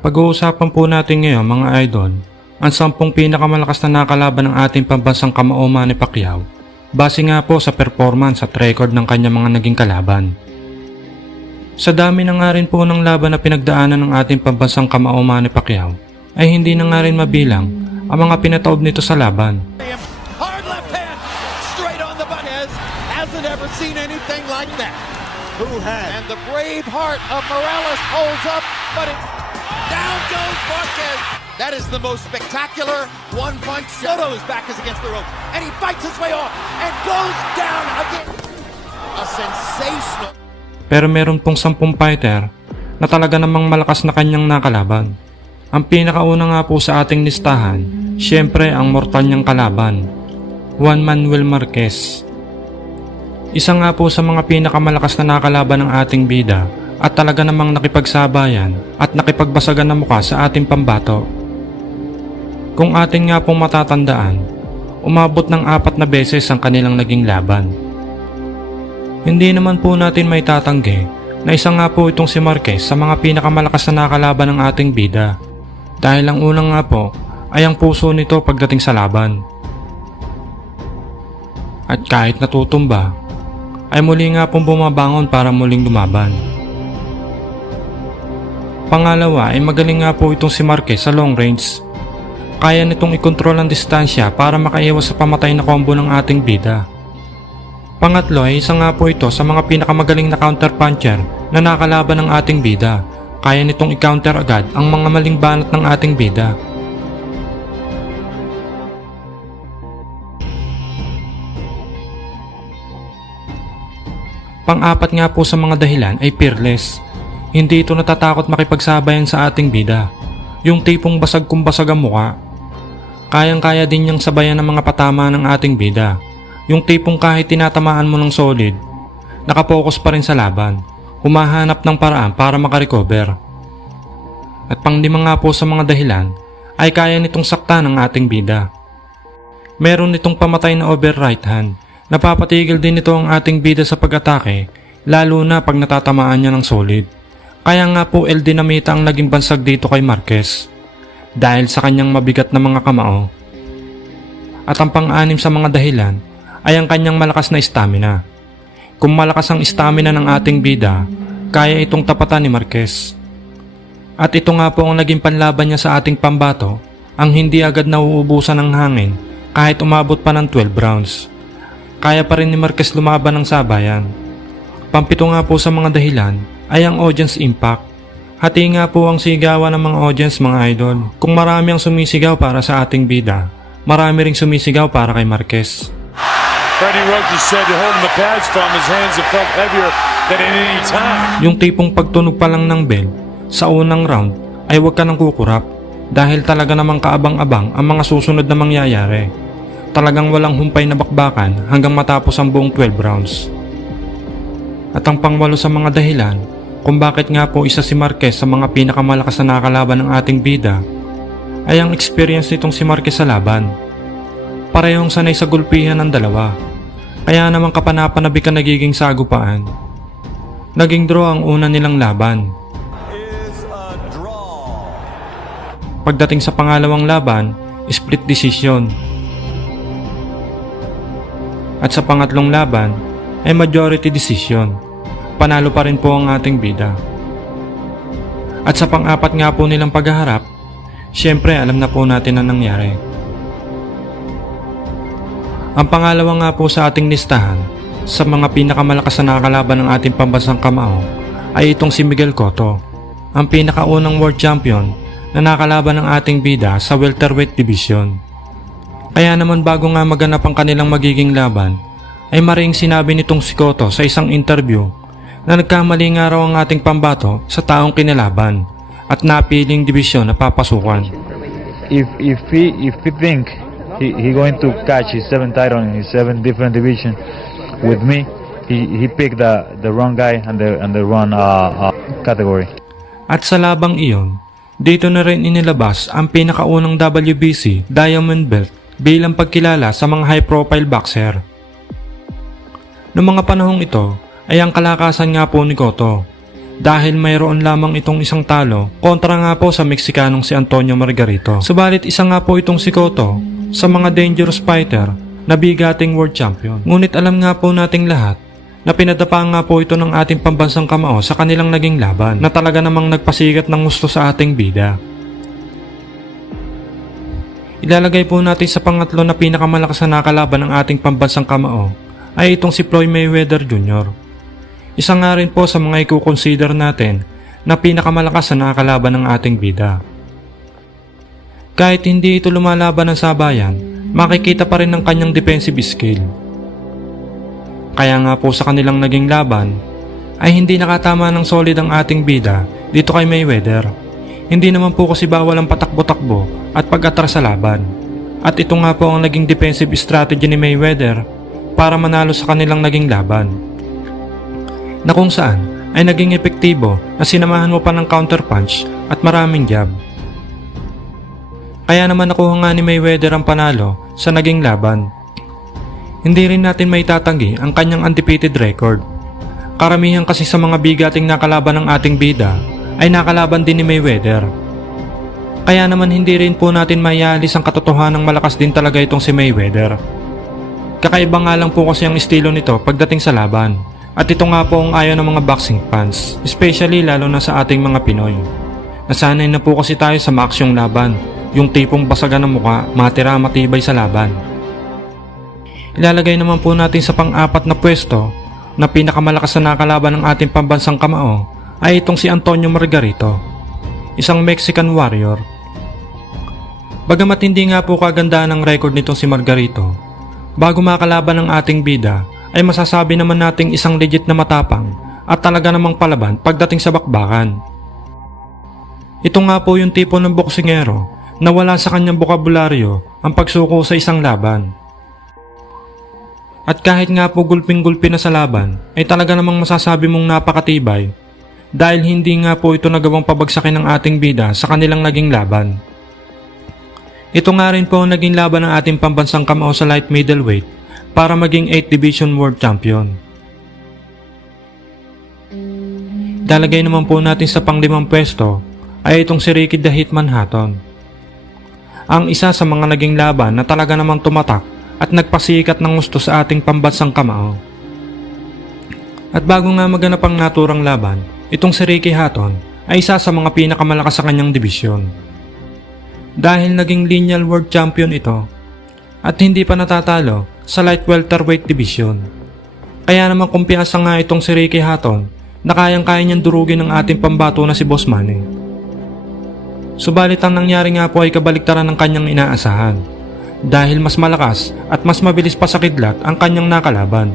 Pag-uusapan po natin ngayon mga idol, ang 10 pinakamalakas na nakalaban ng ating pambansang kamao Manny Pacquiao base nga po sa performance at record ng kanyang mga naging kalaban. Sa dami na nga rin po ng laban na pinagdaanan ng ating pambansang kamao Manny Pacquiao ay hindi na nga rin mabilang ang mga pinataob nito sa laban. Hard left hand, straight on the Marquez. Hasn't ever seen anything like that. Who has? And the brave heart of Morales holds up, but it's down goes Marquez. That is the most spectacular one punch. Soto's back is against the rope, and he fights his way off and goes down again. A sensational. Pero meron pong 10 fighter na talaga namang malakas na kanyang nakalaban. Ang pinakauna nga po sa ating listahan, syempre ang mortal niyang kalaban, Juan Manuel Marquez. Isa nga po sa mga pinakamalakas na nakalaban ng ating bida at talaga namang nakipagsabayan at nakipagbasagan na mukha sa ating pambato. Kung atin nga pong matatandaan, umabot ng 4 na beses ang kanilang naging laban. Hindi naman po natin may tatanggi na isa nga po itong si Marquez sa mga pinakamalakas na nakalaban ng ating bida. Dahil ang unang nga po ay ang puso nito pagdating sa laban. At kahit natutumba, ay muli nga pong bumabangon para muling lumaban. Pangalawa ay magaling nga po itong si Marquez sa long range. Kaya nitong ikontrol ang distansya para makaiwas sa pamatay na combo ng ating bida. Pangatlo ay isa nga po ito sa mga pinakamagaling na counter puncher na nakalaban ng ating bida. Kaya nitong i-counter agad ang mga maling banat ng ating bida. Pang-apat nga po sa mga dahilan ay fearless. Hindi ito natatakot makipagsabayan sa ating bida. Yung tipong basag kung basag ang muka. Kayang-kaya din niyang sabayan ng mga patama ng ating bida. Yung tipong kahit tinatamaan mo ng solid, nakapokus pa rin sa laban. Humahanap ng paraan para makarecover. At pang-5 nga po sa mga dahilan ay kaya nitong saktan ng ating bida. Meron nitong pamatay na over right hand. Napapatigil din ito ang ating bida sa pag-atake, lalo na pag natatamaan niya ng solid. Kaya nga po El Dinamita ang naging bansag dito kay Marquez, dahil sa kanyang mabigat na mga kamao. At ang pang-6 sa mga dahilan ay ang kanyang malakas na stamina. Kung malakas ang stamina ng ating bida, kaya itong tapatan ni Marquez. At ito nga po ang naging panlaban niya sa ating pambato, ang hindi agad nauubusan ng hangin kahit umabot pa ng 12 rounds. Kaya pa rin ni Marquez lumaban ng sabayan. Pang-7 nga po sa mga dahilan ay ang audience impact. Hati nga po ang sigawan ng mga audience mga idol. Kung marami ang sumisigaw para sa ating bida, marami ring sumisigaw para kay Marquez. Freddie Roach said holding the pads from his hands have felt heavier than at any time. Yung tipong pagtunog pa lang ng bell sa unang round ay huwag ka nang kukurap dahil talaga namang kaabang-abang ang mga susunod na mangyayari. Talagang walang humpay na bakbakan hanggang matapos ang buong 12 rounds. At ang pang-8 sa mga dahilan kung bakit nga po isa si Marquez sa mga pinakamalakas na nakalaban ng ating bida ay ang experience nitong si Marquez sa laban. Parehong sanay sa gulpihan ng dalawa, kaya naman kapanapanabik ang nagiging sagupaan. Naging draw ang una nilang laban. Pagdating sa pangalawang laban, split decision. At sa pangatlong laban ay majority decision. Panalo pa rin po ang ating bida. At sa pang-4 nga po nilang paghaharap, syempre alam na po natin ang nangyari. Ang pangalawa nga po sa ating listahan sa mga pinakamalakas na nakakalaban ng ating pambansang kamao ay itong si Miguel Cotto, ang pinakaunang world champion na nakalaban ng ating bida sa welterweight division. Kaya naman bago nga maganap ang kanilang magiging laban, ay maring sinabi nitong si Cotto sa isang interview na nagkamali nga raw ang ating pambato sa taong kinilaban at napiling division na papasukan. If he think he going to catch his 7th title in his 7 different division with me, he picked the wrong guy and the wrong category. At sa labang iyon, dito na rin inilabas ang pinakaunang WBC Diamond Belt bilang pagkilala sa mga high-profile boxer. Noong mga panahong ito ay ang kalakasan nga po ni Cotto dahil mayroon lamang itong isang talo kontra nga po sa Meksikanong si Antonio Margarito. Subalit isa nga po itong si Cotto sa mga dangerous fighter na bigating world champion. Ngunit alam nga po nating lahat na pinadapa nga po ito ng ating pambansang kamao sa kanilang naging laban na talaga namang nagpasikat ng gusto sa ating bida. Ilalagay po natin sa pangatlo na pinakamalakas na nakalaban ng ating pambansang kamao ay itong si Floyd Mayweather Jr. Isa nga rin po sa mga i-consider natin na pinakamalakas na nakalaban ng ating bida. Kahit hindi ito lumalaban ng sabayan, makikita pa rin ng kanyang defensive skill. Kaya nga po sa kanilang naging laban ay hindi nakatama ng solid ang ating bida dito kay Mayweather. Hindi naman po kasi bawal ang patakbo-takbo at pag-atras sa laban. At ito nga po ang naging defensive strategy ni Mayweather para manalo sa kanilang naging laban. Na kung saan ay naging epektibo na sinamahan mo pa ng counter punch at maraming jab. Kaya naman nakuha nga ni Mayweather ang panalo sa naging laban. Hindi rin natin maitatanggi ang kanyang undefeated record. Karamihan kasi sa mga bigating nakalaban ng ating bida ay nakalaban din ni Mayweather. Kaya naman hindi rin po natin maialis ang katotohanang malakas din talaga itong si Mayweather. Kakaiba nga lang po kasi ang estilo nito pagdating sa laban. At ito nga po ang ayaw ng mga boxing fans, especially lalo na sa ating mga Pinoy. Nasanay na po kasi tayo sa maaksyong laban, yung tipong basagan ng muka, matira matibay sa laban. Ilalagay naman po natin sa pang-apat na pwesto na pinakamalakas na nakalaban ng ating pambansang kamao ay itong si Antonio Margarito, isang Mexican warrior. Bagamat hindi nga po kagandaan ang record nitong si Margarito, bago makalaban ng ating bida ay masasabi naman nating isang legit na matapang at talaga namang palaban pagdating sa bakbakan. Ito nga po yung tipo ng boksingero na wala sa kanyang bokabularyo ang pagsuko sa isang laban. At kahit nga po gulping-gulpi na sa laban ay talaga namang masasabi mong napakatibay dahil hindi nga po ito nagawang pabagsakin ng ating bida sa kanilang naging laban. Ito nga rin po ang naging laban ng ating pambansang kamao sa light middleweight para maging 8th Division World Champion. Dalagay naman po natin sa pang-limang pwesto ay itong si Ricky the Hitman Hatton. Ang isa sa mga naging laban na talaga namang tumatak at nagpasikat ng gusto sa ating pambansang kamao. At bago nga maganap ang naturang laban, itong si Ricky Hatton ay isa sa mga pinakamalakas sa kanyang dibisyon. Dahil naging lineal world champion ito at hindi pa natatalo sa light welterweight division. Kaya naman kumpiyansa nga itong si Ricky Hatton na kayang-kaya niyang durugin ng ating pambato na si Boss Manny. Subalit ang nangyari nga po ay kabaliktaran ng kanyang inaasahan dahil mas malakas at mas mabilis pa sa kidlat ang kanyang nakalaban.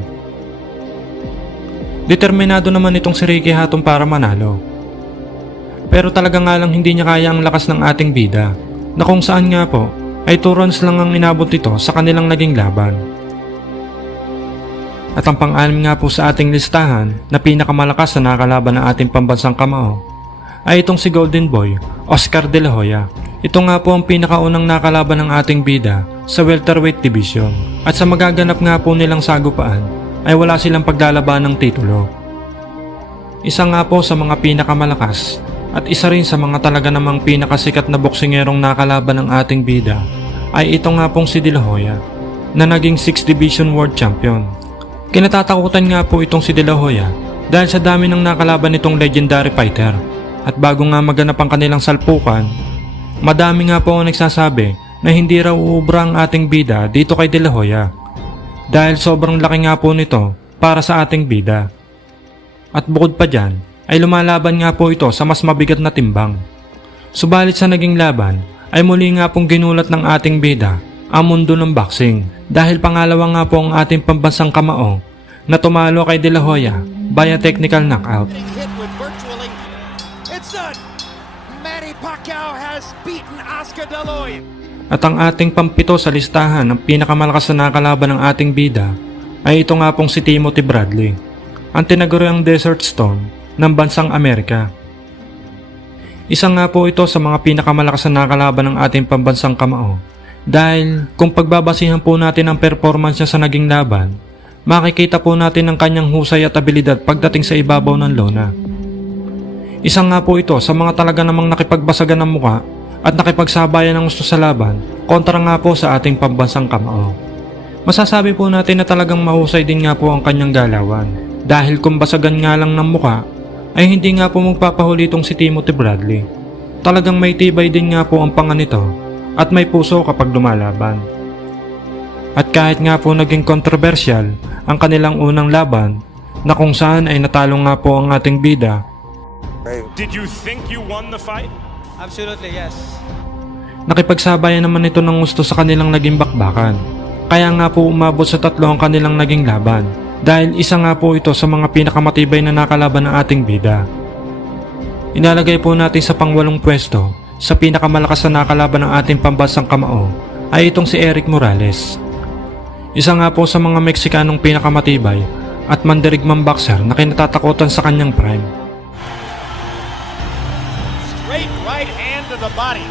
Determinado naman itong si Ricky Hatton para manalo. Pero talaga nga lang hindi niya kaya ang lakas ng ating bida na kung saan nga po ay 2 rounds lang ang inabot ito sa kanilang naging laban. At ang pang-anim nga po sa ating listahan na pinakamalakas na nakalaban ng ating pambansang kamao ay itong si Golden Boy, Oscar De La Hoya. Ito nga po ang pinakaunang nakalaban ng ating bida sa welterweight division. At sa magaganap nga po nilang sagupaan ay wala silang paglalaban ng titulo. Isa nga po sa mga pinakamalakas at isa rin sa mga talaga namang pinakasikat na boksingerong nakalaban ng ating bida ay ito nga pong si De La Hoya na naging 6th Division World Champion. Kinatatakutan nga po itong si De La Hoya dahil sa dami ng nakalaban nitong legendary fighter at bago nga maganap ang kanilang salpukan, madami nga po ang nagsasabi na hindi raw uubra ang ating bida dito kay De La Hoya dahil sobrang laki nga po nito para sa ating bida. At bukod pa dyan ay lumalaban nga po ito sa mas mabigat na timbang. Subalit sa naging laban ay muli nga pong ginulat ng ating bida ang mundo ng boxing dahil pangalawa nga po ang ating pambansang kamao na tumalo kay De La Hoya via technical knockout. Hit with virtually. It's done. Manny Pacquiao has beaten Oscar De La Hoya. At ang ating pampito sa listahan ng pinakamalakas na nakalaban ng ating bida ay ito nga pong si Timothy Bradley, ang tinaguriang Desert Storm ng bansang Amerika. Isa nga po ito sa mga pinakamalakas na nakalaban ng ating pambansang kamao dahil kung pagbabasihan po natin ang performance niya sa naging laban, makikita po natin ang kanyang husay at abilidad pagdating sa ibabaw ng lona. Isa nga po ito sa mga talaga namang nakipagbasagan ng muka at nakipagsabayan ng gusto sa laban kontra nga po sa ating pambansang kamao. Masasabi po natin na talagang mahusay din nga po ang kanyang galawan dahil kung basagan nga lang ng muka ay hindi nga po magpapahuli itong si Timothy Bradley. Talagang may tibay din nga po ang panga nito at may puso kapag lumalaban. At kahit nga po naging kontrobersyal ang kanilang unang laban na kung saan ay natalo nga po ang ating bida, Did you think you won the fight? Absolutely, yes. nakipagsabayan naman ito ng gusto sa kanilang naging bakbakan. Kaya nga po umabot sa 3 ang kanilang naging laban dahil isa nga po ito sa mga pinakamatibay na nakalaban ng ating bida. Inalagay po natin sa pang-8 pwesto sa pinakamalakas na nakalaban ng ating pambansang kamao ay itong si Erik Morales. Isa nga po sa mga Meksikanong pinakamatibay at mandirigmang boxer na kinatatakutan sa kanyang prime. Straight right hand to the body.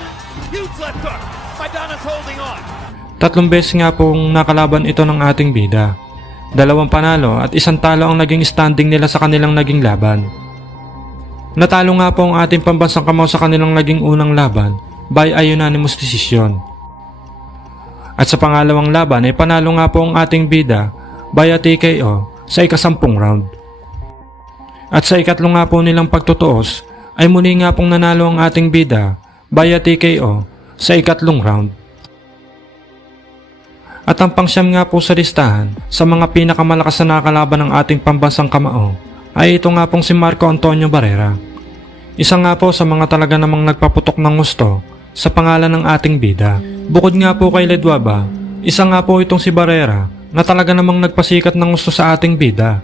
Huge left hook. Maidana's holding on. 3 beses nga pong nakalaban ito ng ating bida. 2 panalo at 1 talo ang naging standing nila sa kanilang naging laban. Natalo nga po ang ating pambansang kamao sa kanilang naging unang laban by a unanimous decision. At sa pangalawang laban ay panalo nga po ang ating bida by a TKO sa ika-10 round. At sa ikatlo nga po nilang pagtutuos ay muli nga pong nanalo ang ating bida by a TKO sa ika-3 round. At ang pangsyam nga po sa listahan sa mga pinakamalakas na nakalaban ng ating pambansang kamao ay ito nga pong si Marco Antonio Barrera. Isa nga po sa mga talaga namang nagpaputok ng gusto sa pangalan ng ating bida. Bukod nga po kay Ledwaba, isa nga po itong si Barrera na talaga namang nagpasikat ng gusto sa ating bida.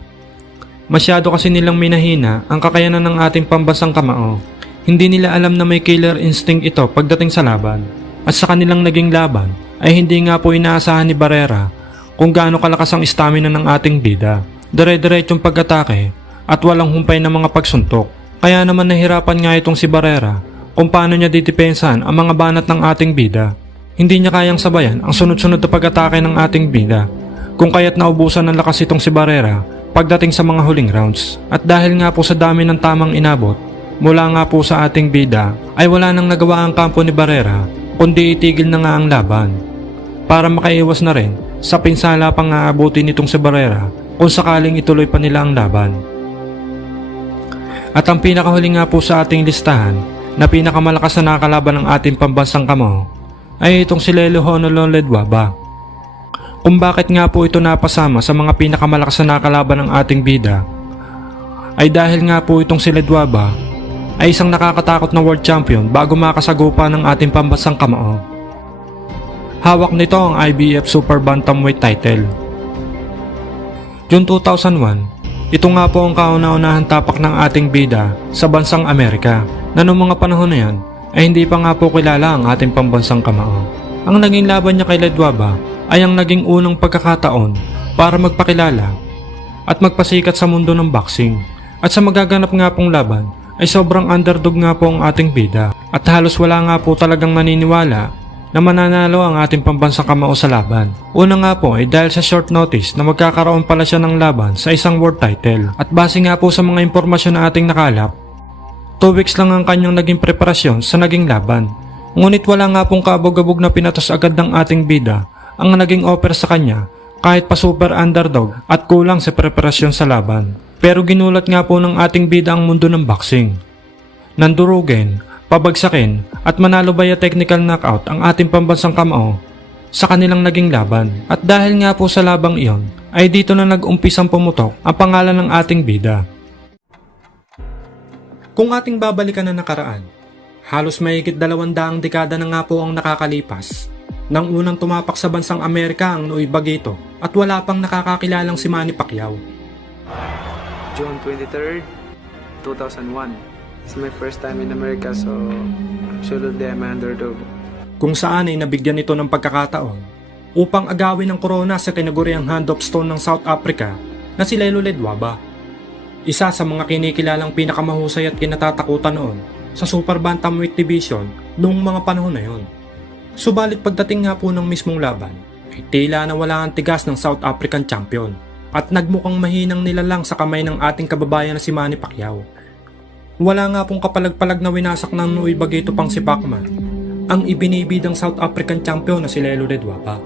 Masyado kasi nilang minahina ang kakayanan ng ating pambansang kamao. Hindi nila alam na may killer instinct ito pagdating sa laban. At sa kanilang naging laban ay hindi nga po inaasahan ni Barrera kung gaano kalakas ang stamina ng ating bida. Dire-diretsong pag-atake at walang humpay na mga pagsuntok. Kaya naman nahirapan nga itong si Barrera kung paano niya didepensahan ang mga banat ng ating bida. Hindi niya kayang sabayan ang sunod-sunod na pag-atake ng ating bida kung kaya't naubusan ng lakas itong si Barrera pagdating sa mga huling rounds. At dahil nga po sa dami ng tamang inabot mula nga po sa ating bida ay wala nang nagawa ang kampo ni Barrera kundi itigil na nga ang laban para makaiwas na rin sa pinsala pang aabutin nitong si Barrera kung sakaling ituloy pa nila ang laban. At ang pinakahuli nga po sa ating listahan na pinakamalakas na nakakalaban ng ating pambansang kamao ay itong si Lelo Honolo Ledwaba. Kung bakit nga po ito napasama sa mga pinakamalakas na nakakalaban ng ating bida ay dahil nga po itong si Ledwaba ay isang nakakatakot na world champion bago makasagupa ng ating pambansang kamao. Hawak nito ang IBF Super Bantamweight title. June 2001, ito nga po ang kauna-unahang tapak ng ating bida sa bansang Amerika na noong mga panahon na yan ay hindi pa nga po kilala ang ating pambansang kamao. Ang naging laban niya kay Ledwaba ay ang naging unang pagkakataon para magpakilala at magpasikat sa mundo ng boxing. At sa magaganap nga pong laban ay sobrang underdog nga po ang ating bida at halos wala nga po talagang naniniwala na mananalo ang ating pambansang kamao sa laban. Una nga po ay dahil sa short notice na magkakaroon pala siya ng laban sa isang world title. At base nga po sa mga impormasyon na ating nakalap, 2 weeks lang ang kanyang naging preparasyon sa naging laban. Ngunit wala nga pong kabog-abog na pinatos agad ng ating bida ang naging offer sa kanya kahit pa super underdog at kulang sa preparasyon sa laban. Pero ginulat nga po ng ating bida ang mundo ng boxing. Nandurugin, pabagsakin at manalo via technical knockout ang ating pambansang kamao sa kanilang naging laban. At dahil nga po sa labang iyon ay dito na nag-umpisang pumutok ang pangalan ng ating bida. Kung ating babalikan na nakaraan, halos mahigit 200 dekada na nga po ang nakakalipas nang unang tumapak sa bansang Amerika ang Noy Bagito at wala pang nakakakilalang si Manny Pacquiao. June 23rd, 2001. It's my first time in America, so absolutely I'm an underdog. Kung saan ay nabigyan ito ng pagkakataon upang agawin ng corona sa tinaguriang hand of stone ng South Africa na si Lelo Ledwaba. Isa sa mga kinikilalang pinakamahusay at kinatatakutan noon sa Super Bantamweight Division noong mga panahon na yon. Subalit pagdating nga po ng mismong laban, ay tila na wala ang tigas ng South African champion at nagmukhang mahinang nilalang sa kamay ng ating kababayan na si Manny Pacquiao. Wala nga pong kapalag-palag na winasak ng Nui Bagito pang si Pacman, ang ibinibidang South African champion na si Lelo Ledwapa.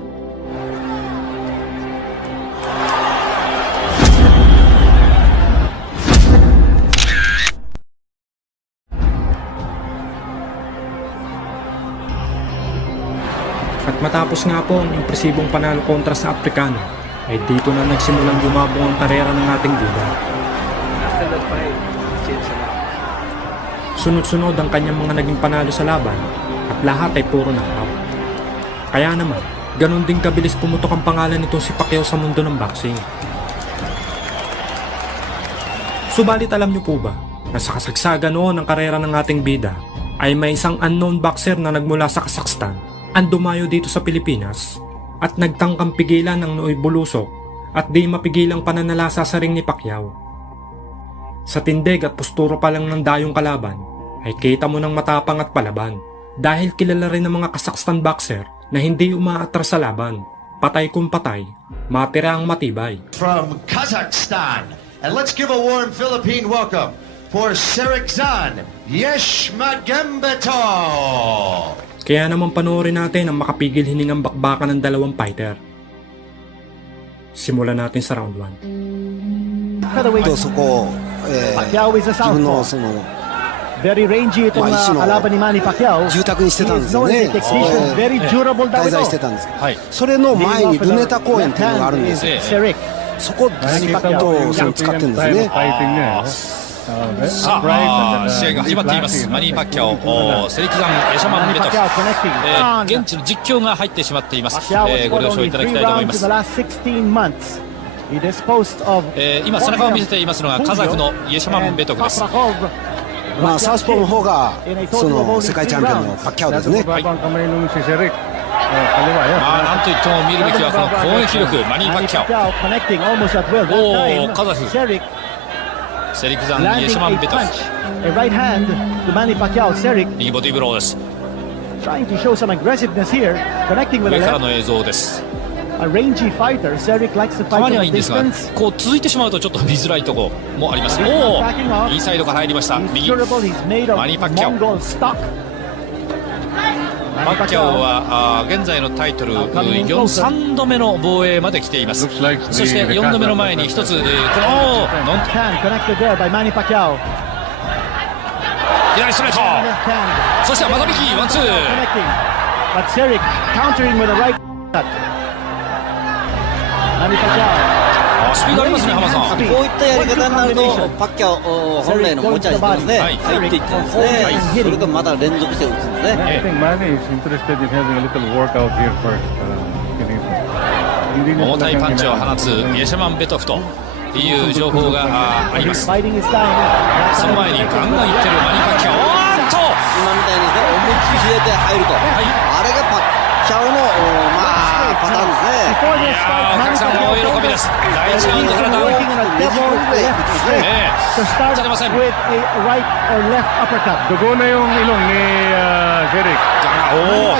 At matapos nga po ang impresibong panalo kontra sa Afrikano, ay dito na nagsimulang bumabong ang karera ng ating bida. After that fight, change a lot. Sunod-sunod ang kanyang mga naging panalo sa laban at lahat ay puro knockout. Kaya naman, ganun din kabilis pumutok ang pangalan nito si Pacquiao sa mundo ng boxing. Subalit alam niyo po ba na sa kasagsagan noon ng karera ng ating bida ay may isang unknown boxer na nagmula sa Kazakhstan ang dumayo dito sa Pilipinas at nagtangkang pigilan ng Nooy Bulusok at di mapigilang pananalasa sa ring ni Pacquiao. Sa tindig at posturo pa lang ng dayong kalaban ay kita mo ng matapang at palaban dahil kilala rin ng mga Kazakhstan boxer na hindi umaatras sa laban, patay kung patay, matira ang matibay. From Kazakhstan, and let's give a warm Philippine welcome for Serikzan Yeshmagambetov. Kaya naman panoorin natin ang makapigil hiningang bakbakan ng dalawang fighter. Simulan natin sa round 1. そこを、自分のその Very rangy itong kalaban ni Manny Pacquiao. 住宅にしてたんですよね。 Very durable daw 滞在し ito. てたんです。それの前にルネタ公園っていうのがあるんですよ。 Serik. そこをずっとその使ってるんですね。さあ、試合が始まっています。マニー・パッキャオ、セリクザン・エシャマン・ベトフ、現地の実況が入ってしまっています。ご了承いただきたいと思います。今背中を見せていますのがカザフのイエシャマン・ベトフです。まあサウスポーの方がその世界チャンピオンのパッキャオですね。なんといっても見るべきはこの攻撃力、マニー・パッキャオ。おお、カザフ。セリクザン・イエシャマン・ベトフ。右ボディブローです。上からの映像です。たまにはいいんですが、こう続いてしまうとちょっと見づらいところもあります。おお、インサイドから入りました。右、マニー・パッキャオ。パッキャオは現在のタイトル3度目の防衛まで来ています。そして4度目の前に一つ、この左ストレート、そしてまた右ワンツー。スピードありますね、浜さん。こういったやり方になるとパッキャオ本来の持ち味ですね。入っていってですね、それがまた連続して打つんですね。重たいパンチを放つイエシャマン・ベトフという情報があります。その前にガンガンいってるマニー・パッキャオ。おーっと今みたいにですね、思いっきり入れて入ると、あれがパッキャオのパターンですね。いやー、お客さんも大喜びです。第1ラウンドからダウン。じゃ出ません。ここ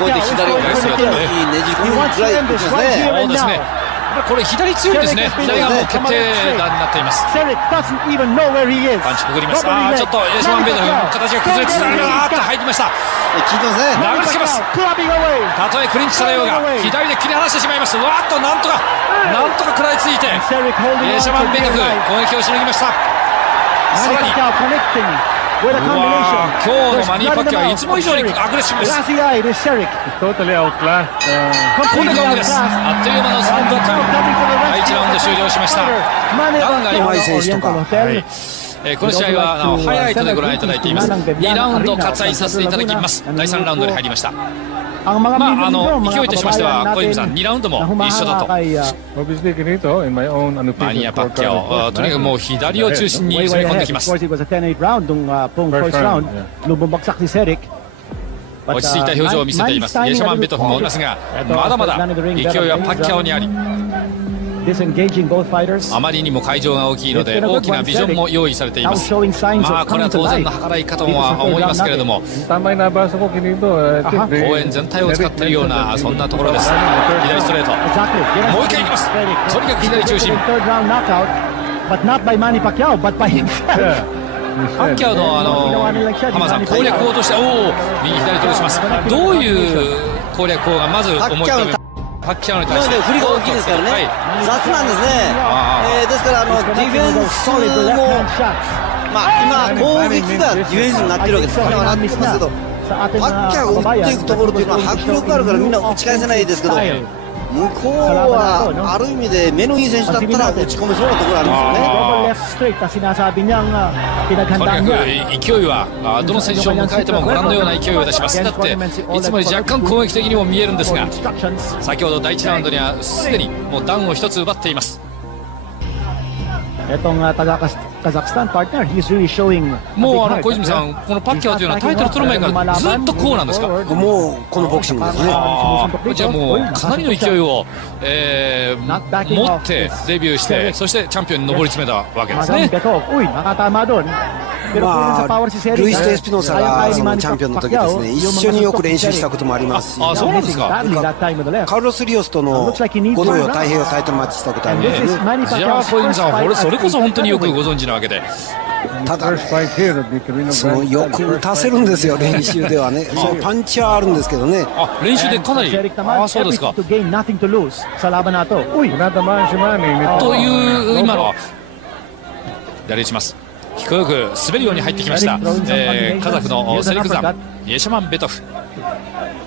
で左をねじ込むぐらいですね。そうですね。これ左強いですね。左がもう決定打になっています。パンチくぐります。ちょっとエシャマン・ベトフ形が崩れつつあるが、入りました。効いてますね。流れつけます。たとえクリンチされようが左で切り離してしまいます。わーっとなんとか食らいついてエシャマン・ベトフ攻撃をしのぎました。さらにうわー、今日のマニー・パッキャオはいつも以上にアグレッシブです。ここでゴングです。あっという間の3分間、第1ラウンド終了しました。ガンガンうまい選手とか。この試合はハイライトでご覧いただいています。2ラウンド割愛させていただきます。第3ラウンドに入りました。勢いとしましては小泉さん2ラウンドも一緒だと。マニア・パッキャオ、とにかくもう左を中心に攻め込んできます。落ち着いた表情を見せています。イエシャマン・ベトフもいますが、まだまだ勢いはパッキャオにあり、あまりにも会場が大きいので大きなビジョンも用意されています。まあこれは当然の計らいかとは思いますけれども、公園全体を使っているようなそんなところです。左ストレート、もう一回いきます。とにかく左中心。パッキャオの浜田さん攻略法として、おお右左とします。どういう攻略法がまず思い浮かべパッキャオに対して。振りが大きいですからね、はい、雑なんですね。ですからディフェンスも、今攻撃がディフェンスになってるわけですからなってますけど、パッキャオが打っていくところというのは迫力があるからみんな打ち返せないですけど、向こうはある意味で目のいい選手だったら打ち込めそうなところあるんですよね。とにかく勢いはどの選手を迎えてもご覧のような勢いを出します。だっていつもより若干攻撃的にも見えるんですが、先ほど第1ラウンドにはすでにもうダウンを1つ奪っています。もう小泉さん、このパッキャオというのはタイトル取る前からずっとこうなんですか。もうこのボクシングですね。じゃあもうかなりの勢いを、持ってデビューして、そしてチャンピオンに上り詰めたわけですね。ルイス・エスピノサがそのチャンピオンの時ですね、一緒によく練習したこともありますし、そうなんですか。カルロス・リオスとの5度よ太平洋タイトルマッチしたことありますね。じゃあ小泉さんはそれこそ本当によくご存知なわけで、ただ、そのよく打たせるんですよ、練習ではね。そのパンチはあるんですけどね。練習でかなり、そうですか。という今のやりします。低く滑るように入ってきました、カザフのセリクザン、イェシャマンベトフ。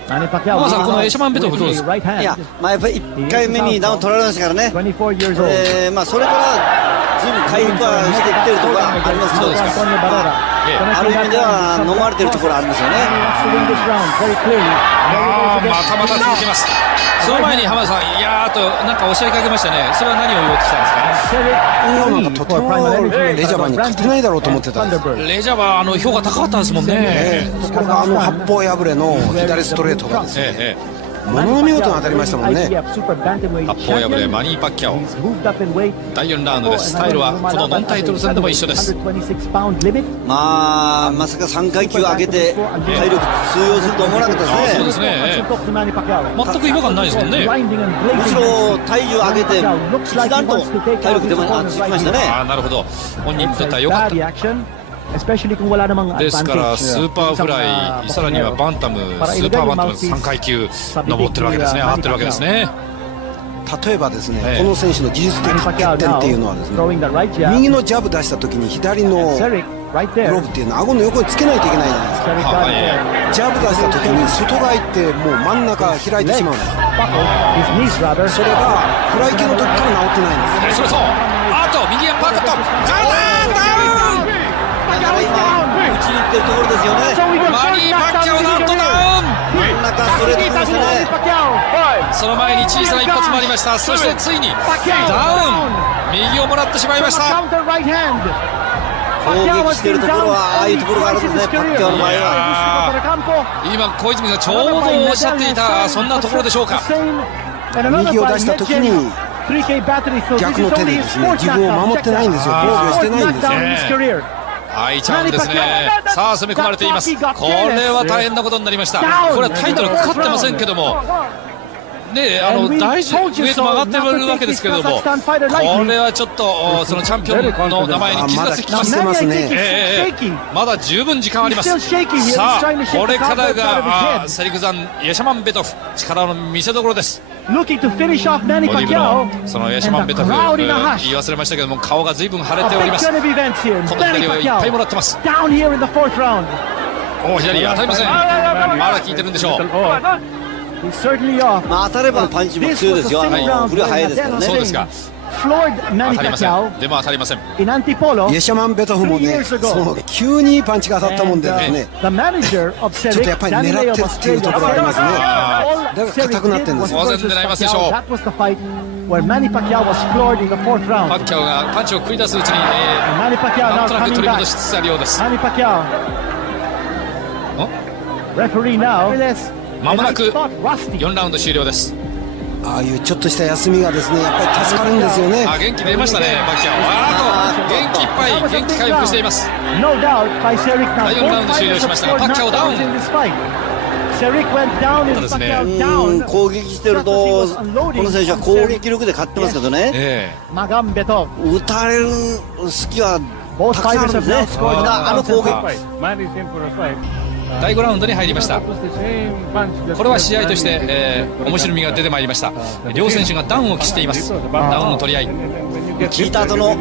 浜田さん、このイェシャマンベトフどうですか。いや、やっぱり1回目にダウン取られましたからね、それからずいぶん回復はしてきてるところがありますけど、ある意味では飲まれてるところあるんですよね。またまた続きます。その前に浜田さん、いやーとなんかおっしゃりかけましたね。それは何を言おうとしたんですかね。なんかとてもレジャバに勝てないだろうと思ってたんです。レジャバ評価高かったんですもんね。ところが八方破れの左ストレートがですね、ものの見事に当たりましたもんね。八方破れマニー・パッキャオ、第4ラウンドです。スタイルはこのノンタイトル戦でも一緒です。まさか3階級上げて体力通用すると思わなかったですね。そうですね。全く違和感ないですもんね。むしろ体重上げて一段と体力でもつきましたね。なるほど。本人にとっては良かった。ですからスーパーフライ、さらにはバンタム、スーパーバンタム3階級上ってるわけですね、上がってるわけですね。例えばですね、この選手の技術的欠点っていうのはですね、右のジャブ出した時に左のグローブっていうのは顎の横につけないといけないじゃないですか。ジャブ出した時に外側行ってもう真ん中開いてしまうんです。それがフライ級の時から治ってないんです。そうそう。あと右アッパーカット。今打ちに行ってるところですよね。マニー・パッキャオなんとダウン。真ん中ストレートきましたね。その前に小さな一発もありました。そしてついにダウン、右をもらってしまいました。攻撃しているところはああいうところがあるんですね、パッキャオの場合は。今小泉がちょうどおっしゃっていたそんなところでしょうか。右を出した時に逆の手でですね、自分を守ってないんですよ、防御してないんですよ。アイチャンですね。さあ攻め込まれています。これは大変なことになりました。これはタイトルかかってませんけどもね、大事ウエイトも上がってるわけですけれども、これはちょっとそのチャンピオンの名前に傷がつきます。まだ十分時間あります。さあこれからがセリクザン・イェシャマンベトフ、力の見せ所です。ボディブのそのイェシャマンベトフ、言い忘れましたけども、顔が随分腫れております。この左をいっぱいもらってます。お左当たりません。まだ効いてるんでしょう。当たればパンチも強いですよ。振りは速いですからね。そうですか。当たりません。でも当たりません。イェシャマンベトフもね、急にパンチが当たったもんでですね、ちょっとやっぱり狙ってるっていうところがありますね。だから硬くなってるんですよ。当然狙いますでしょう。パッキャオがパンチを繰り出すうちに、なんとなく取り戻しつつあるようです。まもなく4ラウンド終了です。ああいうちょっとした休みがですね、やっぱり助かるんですよね。元気出ましたね、パッキャオ。元気いっぱい、元気回復しています。第4ラウンド終了しましたが、パッキャオダウン。ただですね、攻撃してるとこの選手は攻撃力で勝ってますけどね、打たれる隙は Both たくさんあ fighters るん have ですね now scored あの攻撃 第5ラウンドに入りました。これは試合として、面白みが出てまいりました。両選手がダウンを期しています。ダウンの取り合い。聞いた後の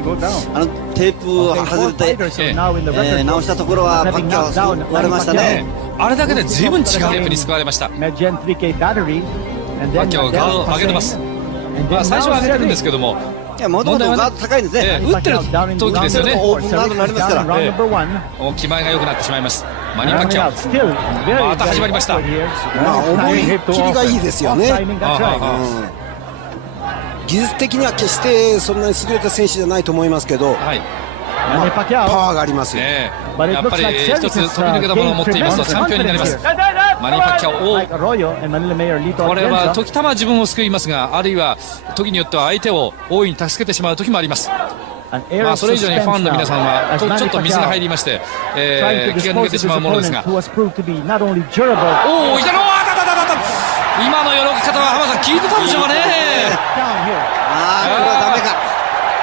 テープを外れて、直したところはパッキャオは割れましたね。あれだけで随分違うテープに救われました。パッキャオはガードを上げてます。まあ、最初は上げてるんですけども、いや、もともとガード高いんですね。打ってる時ですよね。オープンガードになりますから。気前が良くなってしまいます。マニー・パッキャオ。また始まりました。まあ思いっきりがいいですよね。技術的には決してそんなに優れた選手じゃないと思いますけど、パワーがありますよ。やっぱり一つ飛び抜けたものを持っていますとチャンピオンになります。マニー・パッキャオ、これは時たま自分を救いますが、あるいは時によっては相手を大いに助けてしまう時もあります。まあそれ以上にファンの皆さんはちょっと水が入りまして、気が抜けてしまうものですが、おお、いたの、今のよろけ方は浜田さん聞いてたんでしょうかね。これはダメか。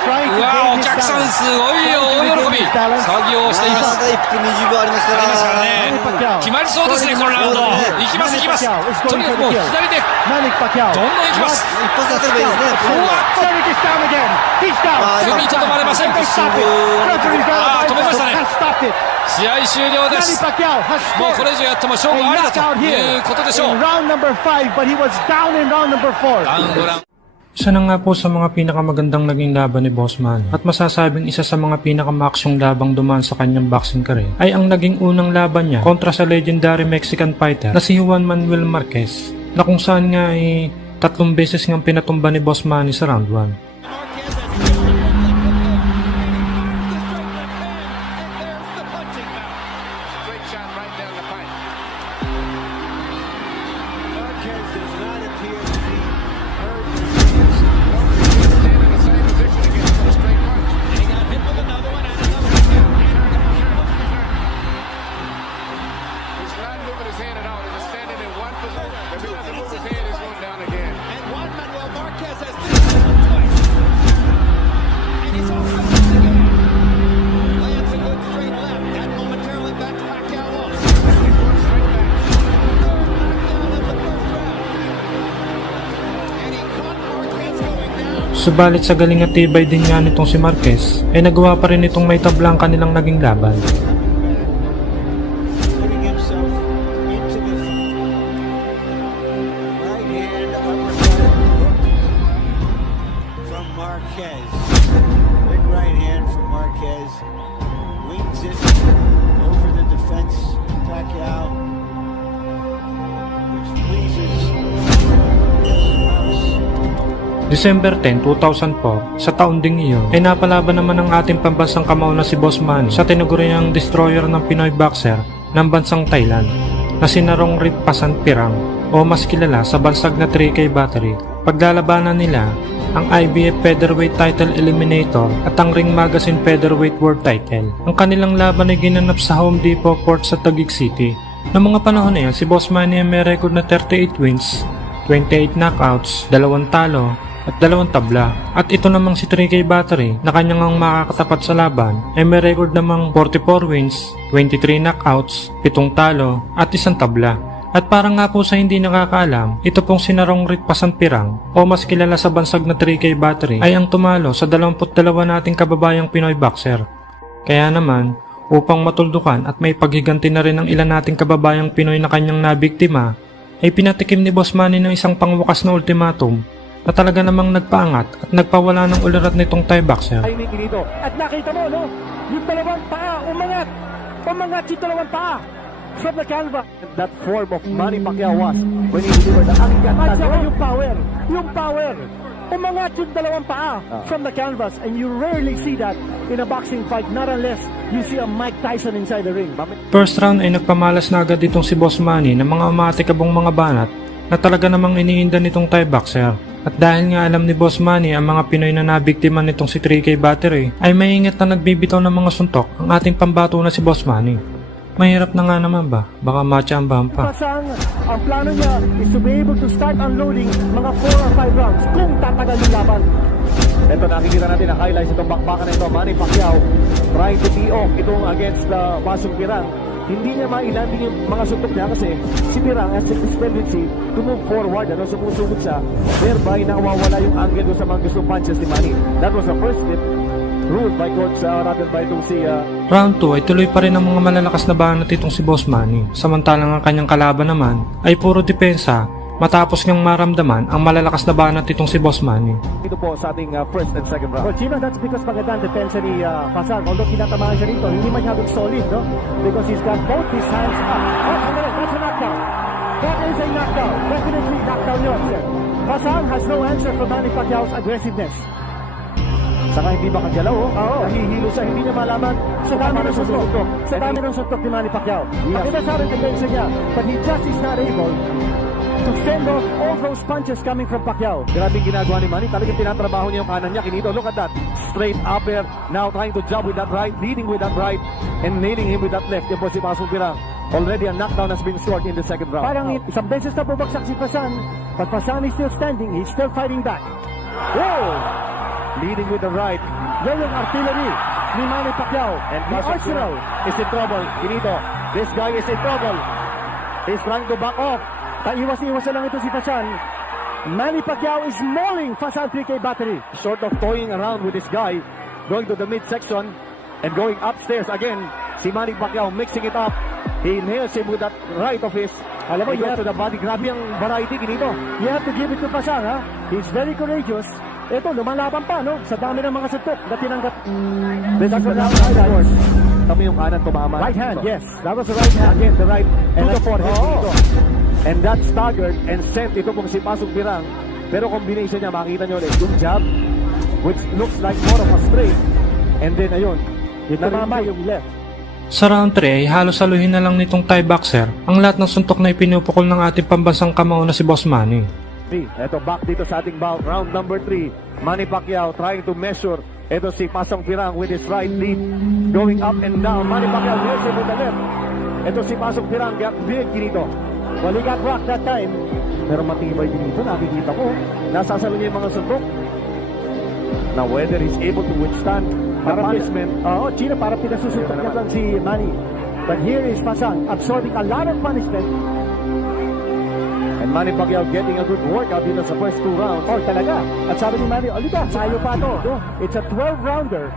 うわ、お客さんすごいよ、大喜び、騒ぎをしています。1分20秒ありますからね。決まりそうですね、このラウンド。いきます、いきます。とにかくもう左でどんどんいきます。一発当てればいいですね。踏みとどまれません。止めましたね。試合終了です。もうこれ以上やっても勝負ありだということでしょう。Isa na nga po sa mga pinakamagandang naging laban ni Bossman at masasabing isa sa mga pinakamaksyong labang dumaan sa kanyang boxing career ay ang naging unang laban niya kontra sa legendary Mexican fighter na si Juan Manuel Marquez, na kung saan nga ay 3 beses ngang pinatumba ni Bossman sa round 1. Subalit sa galing at tibay din nga nitong si Marquez ay nagawa pa rin itong may tabla ang kanilang naging laban. December 10, 2004, sa taon ding iyon, ay napalaban naman ang ating pambansang kamao na si Boss Manny sa tinaguriang destroyer ng Pinoy boxer ng bansang Thailand na si Narongrit Pasatpirang o mas kilala sa bansag na 3K Battery. Paglalabanan nila ang IBF Featherweight Title Eliminator at ang Ring Magazine Featherweight World Title. Ang kanilang laban ay ginanap sa Home Depot Court sa Taguig City. Noong mga panahon na yan, si Boss Manny ay may record na 38 wins, 28 knockouts, 2 talo, at 2 tabla. At ito namang si 3K Battery na kanyang ang makakatapat sa laban ay may record namang 44 wins, 23 knockouts, 7 talo at 1 tabla. At para nga po sa hindi nakakaalam, ito pong si Narongrit Pasatpirang o mas kilala sa bansag na 3K Battery ay ang tumalo sa 22 nating kababayang Pinoy boxer. Kaya naman, upang matuldukan at may paghiganti na rin ng ilan nating kababayang Pinoy na kanyang nabiktima, ay pinatikim ni Boss Manny ng isang pangwakas na ultimatum na talaga namang nagpaangat at nagpawala ng ulirat nitong Thai boxer. At nakita mo, no? Yung 2 paa, umangat yung 2 paa from the canvas. That form of Manny Pacquiao was when he delivered the aking at saka yung power. Umangat yung 2 paa from the canvas, and you rarely see that in a boxing fight, not unless you see a Mike Tyson inside the ring. First round ay nagpamalas na agad itong si Boss Manny ng mga umatikabong mga banat na talaga namang iniinda nitong Thai boxer. At dahil nga alam ni Boss Manny ang mga Pinoy na nabiktima nitong si 3K Battery, ay maingat na nagbibitaw ng mga suntok ang ating pambato na si Boss Manny. Mahirap na nga naman ba? Baka matsambahan pa. Ang plano niya is to be able to start unloading mga 4 or 5 rounds kung tatagal yung laban. Ito nakikita natin ang highlights itong bakbakan na ito. Manny Pacquiao trying to tee off itong against Pasong Pirang. Hindi niya mailanding yung mga suntok niya kasi si Pirang has this tendency to move forward, sumusugod siya, thereby nawawala yung angle doon sa mga gustong punches ni Manny. That was the first hit ruled by coach rather by itong si Round 2 ay tuloy pa rin ang mga malalakas na banat itong si Boss Manny, samantalang ang kanyang kalaban naman ay puro depensa matapos niyang maramdaman ang malalakas na banat itong si Boss Manny. Ito po sa ating first and second round. Well, Chino, that's because maganda ang depensa ni Fasang. Although kinatamaan siya rito, hindi masyadong solid, no? Because he's got both his hands up. That's a knockdown. That is a knockdown. Definitely knockdown yun, sir. Fasang has no answer for Manny Pacquiao's aggressiveness. Saka hindi makagalaw, nahihilo siya, hindi niya malaman sa dami ng suntok. Sa dami ng suntok ni Manny Pacquiao. Pakita sa akin depensa niya, but he just is not able to fend off all those punches coming from Pacquiao. Grabe yung ginagawa ni Manny. Talagang tinatrabaho niya yung kanan niya. Kinito, look at that. Straight upper. Now trying to jab with that right, leading with that right, and nailing him with that left. Yan po si Pasong Pirang. Already a knockdown has been scored in the second round. Parang isang beses na bumagsak si Fasan, but Fasan is still standing. He's still fighting back. Whoa! Leading with the right. Yan yung artillery ni Manny Pacquiao. And the Arsenal is in trouble. Kinito, this guy is in trouble. He's trying to back off. Iwas-iwas lang ito si Fasan. Manny Pacquiao is mauling Fasan 3K battery. Sort of toying around with this guy, going to the midsection and going upstairs again. Si Manny Pacquiao mixing it up. He nails him with that right of his. Alam mo, you have to the body. Grabe ang variety, Kinito. You have to give it to Fasan, ha? He's very courageous. Ito, lumalaban pa, no? Sa dami ng mga suntok na tinanggap. This is the round highlights. Tama yung kanan tumama. Right hand, yes. That was the right hand. Again, the right. And to the forehead, Kinito. And that staggered and sent ito pong si Pasong Pirang. Pero combination niya, makita nyo ulit, yung jab, which looks like more of a straight. And then, ayun, yung tumama yung left. Sa round 3 ay halos saluhin na lang nitong Thai boxer ang lahat ng suntok na ipinupukol ng ating pambansang kamao na si Boss Manny. Ito back dito sa ating bout, round number 3. Manny Pacquiao trying to measure. Ito si Pasong Pirang with his right lead going up and down. Manny Pacquiao nails him with the left. Ito si Pasong Pirang got big, Kinito. Well, he got rocked that time. Pero matibay din ito, nakikita ko. Nasasalo niya yung mga suntok. Now whether he's able to withstand the punishment. Chino, para pinasusuntok niya lang si Manny. But here is Fasang absorbing a lot of punishment. And Manny Pacquiao getting a good workout dito sa first 2 rounds. Oh, talaga. At sabi ni Manny, Olika, sayo pa to. It's a 12-rounder.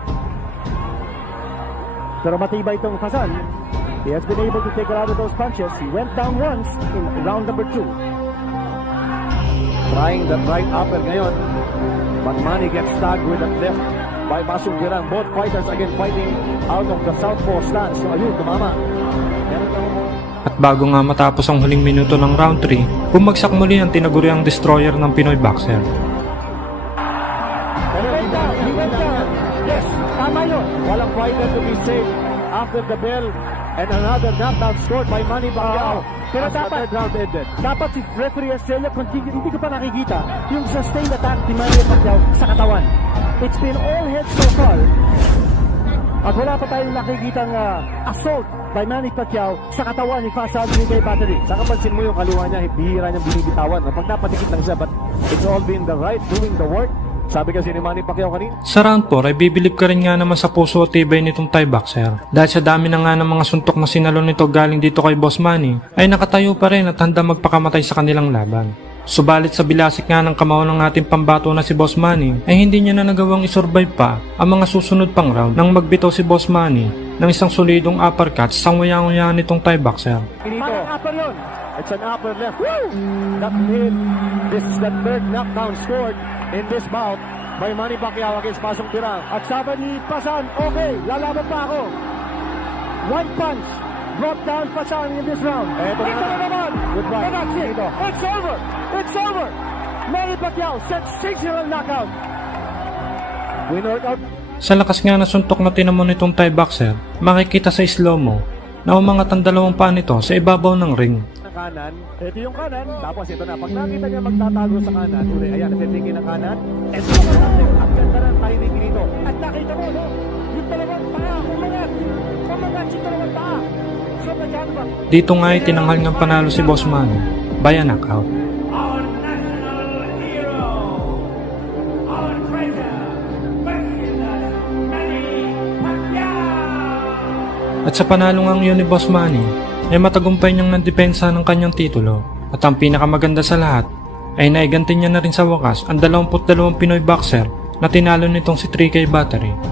Pero matibay itong Fasang. He has been able to take a lot of those punches. He went down once in round number 2. Trying that right upper ngayon. But Manny gets tagged with that left by Pasong Pirang. Both fighters again fighting out of the southpaw stance. So ayun, tumama. At bago nga matapos ang huling minuto ng round 3, bumagsak muli ang tinaguriang destroyer ng Pinoy boxer. He went down. Yes, tama yun. Walang fighter to be saved after the bell. And another knockdown scored by Manny Pacquiao. Pero dapat si referee Estrella, hindi ko pa nakikita yung sustained attack ni Manny Pacquiao sa katawan. It's been all heads so far. At wala pa tayong nakikitang assault by Manny Pacquiao sa katawan ni Fasan 3K battery. Saka pansin mo yung kaluwa niya, bihira niyang binibitawan. Pag napatikit lang siya, but it's all been the right doing the work. Sabi kasi ni Manny Pacquiao kanina. Sa round 4 ay bibilib ka rin nga naman sa puso at tibay nitong Thai boxer. Dahil sa dami na nga ng mga suntok na sinalo nito galing dito kay Boss Manny, ay nakatayo pa rin at handa magpakamatay sa kanilang laban. Subalit sa bilasik nga ng kamao ng ating pambato na si Boss Manny, ay hindi niya na nagawang isurvive pa ang mga susunod pang round nang magbitaw si Boss Manny ng isang solidong uppercut sa nguyang-nguyang nitong Thai boxer. Parang upper yun. It's an upper left. That hit. This is the third knockdown scored in this bout by Manny Pacquiao against Pasong Pirang. At sabi ni Fasan, okay, lalaban pa ako. One punch brought down Fasan in this round. Ito na naman. Goodbye. That's it. It's over. It's over. Manny Pacquiao sensational knockout. Winner out. Sa lakas nga na suntok na tinamo nitong Thai boxer, makikita sa slow-mo na umangat ang dalawang paa nito sa ibabaw ng ring. Kanan, ito yung kanan, tapos ito na, pag nakita niya magtatago sa kanan, uli, ayan, natitingin ng kanan, and ito natin, ang ganda ng timing dito. At nakita mo, no? Yung dalawang paa, umangat yung dalawang paa. So, nagyan ba? Dito nga ay tinanghal ng panalo si Boss Manny by a knockout. At sa panalo ngang yun ni Boss Manny, ay matagumpay niyang nandepensa ng kanyang titulo. At ang pinakamaganda sa lahat, ay naiganti niya na rin sa wakas ang 22 Pinoy boxer na tinalo nitong si 3K Battery.